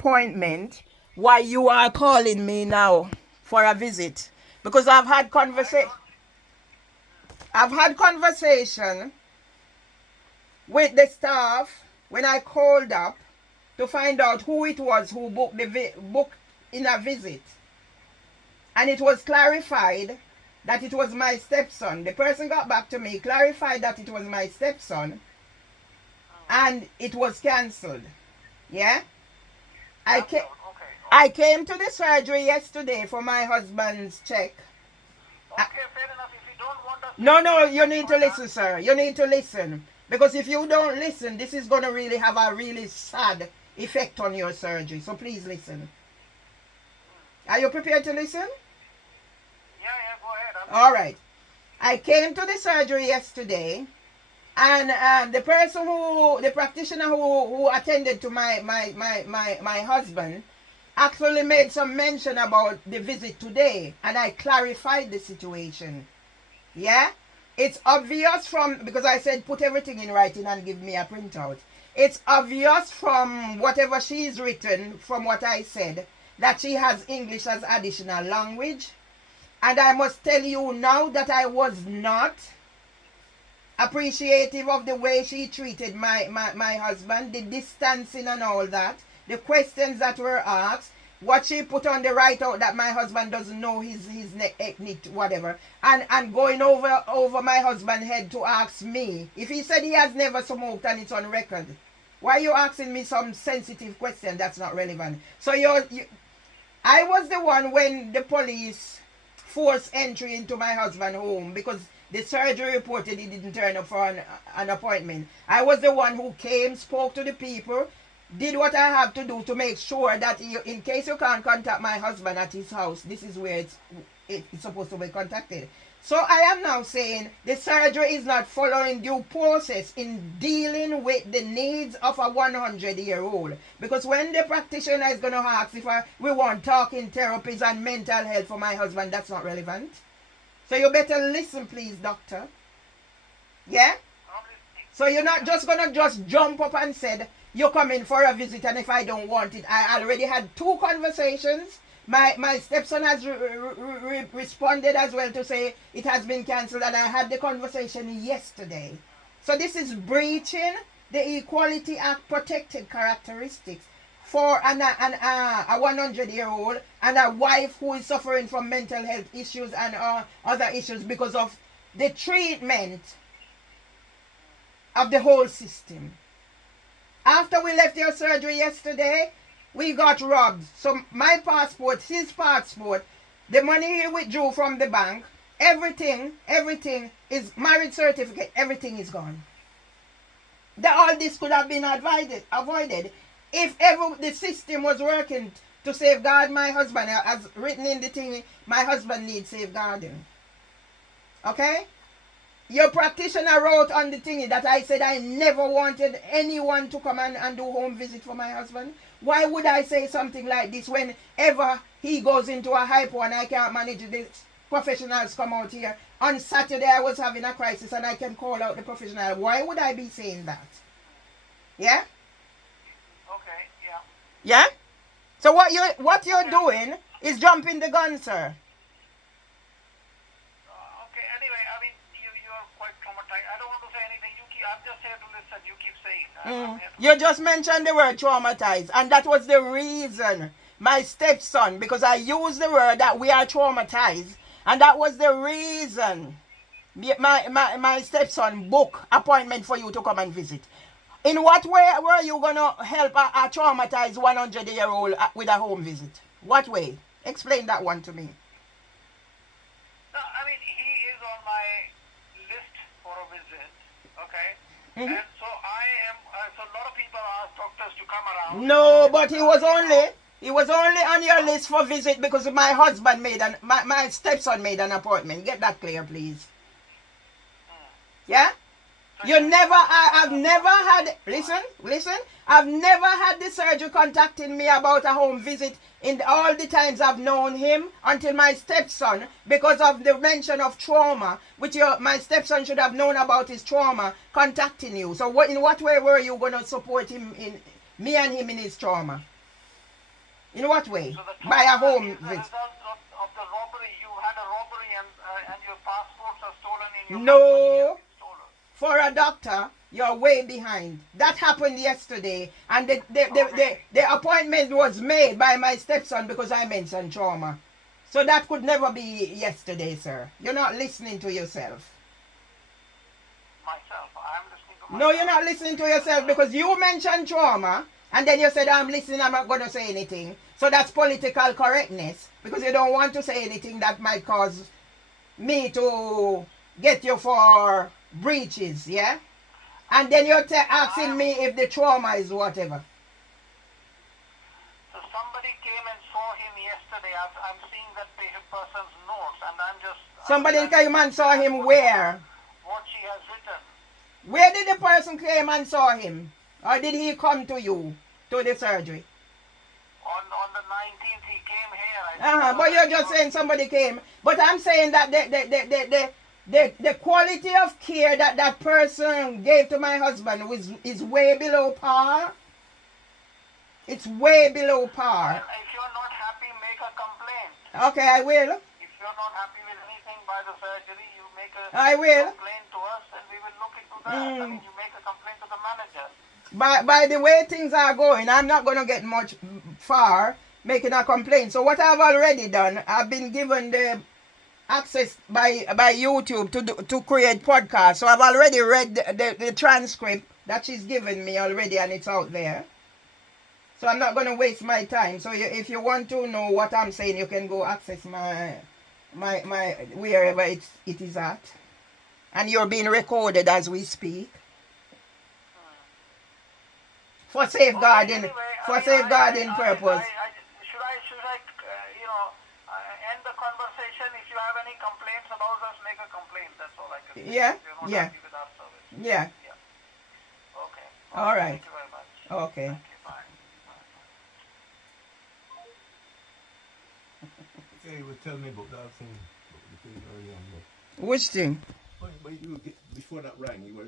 appointment, why you are calling me now for a visit? Because I've had conversation with the staff when I called up to find out who it was who booked in a visit, and it was clarified that it was my stepson. The person got back to me, clarified that it was my stepson, and it was cancelled. Yeah? I came to the surgery yesterday for my husband's check. Okay, fair enough. If you don't want us... No, you need to listen, sir. You need to listen. Because if you don't listen, this is going to really have a really sad effect on your surgery. So please listen. Are you prepared to listen? Yeah, go ahead. All right. I came to the surgery yesterday, and the practitioner who attended to my husband actually made some mention about the visit today, and I clarified the situation. Yeah? It's obvious because I said put everything in writing and give me a printout. It's obvious from whatever she's written, from what I said, that she has English as additional language. And I must tell you now that I was not appreciative of the way she treated my husband, the distancing and all that, the questions that were asked, what she put on the write-out that my husband doesn't know his ethnic whatever, and going over my husband's head to ask me. If he said he has never smoked and it's on record, why are you asking me some sensitive question that's not relevant? So I was the one when the police forced entry into my husband's home because the surgery reported he didn't turn up for an appointment. I was the one who came, spoke to the people, did what I have to do to make sure that in case you can't contact my husband at his house, this is where it's supposed to be contacted. So I am now saying the surgery is not following due process in dealing with the needs of a 100-year-old. Because when the practitioner is going to ask if we want talking therapies and mental health for my husband, that's not relevant. So you better listen, please, doctor. Yeah? So you're not just going to just jump up and said, you're coming for a visit, and if I don't want it, I already had 2 conversations. My stepson has responded as well to say it has been cancelled, and I had the conversation yesterday. So this is breaching the Equality Act protected characteristics for a 100-year-old and a wife who is suffering from mental health issues and other issues because of the treatment of the whole system. After we left your surgery yesterday, we got robbed. So my passport, his passport, the money he withdrew from the bank, everything is marriage certificate, everything is gone. All this could have been avoided if ever the system was working to safeguard my husband. As written in the thing, my husband needs safeguarding. Okay? Your practitioner wrote on the thingy that I said I never wanted anyone to come and do home visit for my husband. Why would I say something like this whenever he goes into a hypo and I can't manage this? Professionals come out here. On Saturday I was having a crisis and I can call out the professional. Why would I be saying that? Yeah? Okay, yeah. Yeah? So what you're doing is jumping the gun, sir. Okay, anyway, I mean, you're quite traumatized. I don't want to say anything. I'm just here to listen. You keep saying. You just mentioned the word traumatized, and that was the reason my stepson, because I used the word that we are traumatized, and that was the reason my stepson booked appointment for you to come and visit. In what way were you going to help a traumatized 100-year-old with a home visit? What way? Explain that one to me. No, I mean, he is on my list for a visit, okay? Mm-hmm. And so so a lot of people ask doctors to come around. No, but he was only on your list for visit because my husband my stepson made an appointment. Get that clear, please. Yeah? I've never had the surgeon contacting me about a home visit in all the times I've known him until my stepson, because of the mention of trauma, which my stepson should have known about his trauma, contacting you. So in what way were you going to support him, me and him in his trauma? In what way? So the By a trauma home is the visit. result of the robbery. You had a robbery and your passports are stolen in your money has No. been stolen. For a doctor, you're way behind. That happened yesterday, and the appointment was made by my stepson because I mentioned trauma. So that could never be yesterday, sir. You're not listening to yourself. Myself, I'm listening to myself. No, you're not listening to yourself because you mentioned trauma, and then you said, I'm listening, I'm not going to say anything. So that's political correctness because you don't want to say anything that might cause me to get you for breaches, yeah? And then you're asking me if the trauma is whatever. So somebody came and saw him yesterday. I'm seeing that person's notes, and I'm just... Somebody came and saw him where? What she has written. Where did the person came and saw him? Or did he come to you, to the surgery? On the 19th, he came here. But you're just saying somebody came. But I'm saying that the quality of care that that person gave to my husband is way below par. It's way below par. Well, if you're not happy, make a complaint. Okay, I will. If you're not happy with anything by the surgery, you make a I will. complaint to us and we will look into that. I mean, you make a complaint to the manager. By the way things are going, I'm not going to get much far making a complaint. So what I've already done, I've been given the access by YouTube to create podcasts. So I've already read the transcript that she's given me already, and it's out there. So I'm not going to waste my time. So if you want to know what I'm saying, you can go access my wherever it is at. And you're being recorded as we speak. For safeguarding, safeguarding purpose. Should I end the conversation? If you have any complaints about us, make a complaint. That's all I can say. Yeah, If you're not yeah. happy with our service. Yeah. Okay. All right. Thank you very much. Okay. Thank you. Bye. Yeah, you were telling me about that thing earlier on. Which thing? But you before that rang, you were